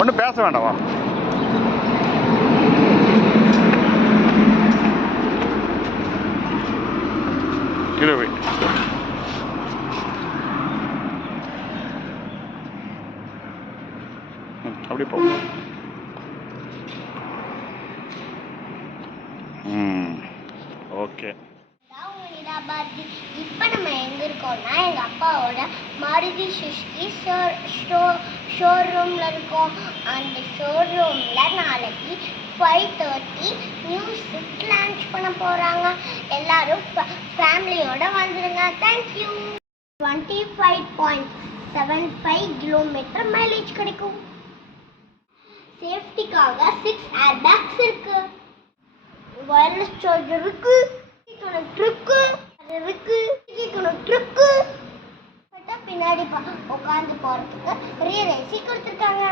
ஒன்றும் பேச வேண்டாமா? கீழே போய் அப்படி போ. ஓகே. இப்போ நம்ம எங்கே இருக்கோம்னா எங்கள் அப்பாவோட மாருதி சுசுகி ஷோரூமில் இருக்கோம். அந்த ஷோரூமில் நாளைக்கு 5:30 நியூ ஸ்விஃப்ட் லான்ச் பண்ண போகிறாங்க. எல்லோரும் ஃபேமிலியோடு வந்துடுங்க. தேங்க்யூ. 25.75 கிலோமீட்டர் மைலேஜ் கிடைக்கும். சேஃப்டிக்காக 6 ஏர் பேக்ஸ் இருக்கு. வயர்லெஸ் சார்ஜர் இருக்கு. ட்ருக்கு இருக்கு. ட்ருக்கு பின்னாடி உட்காந்து போறதுக்கு ரியர் ஏசி கொடுத்துருக்காங்க.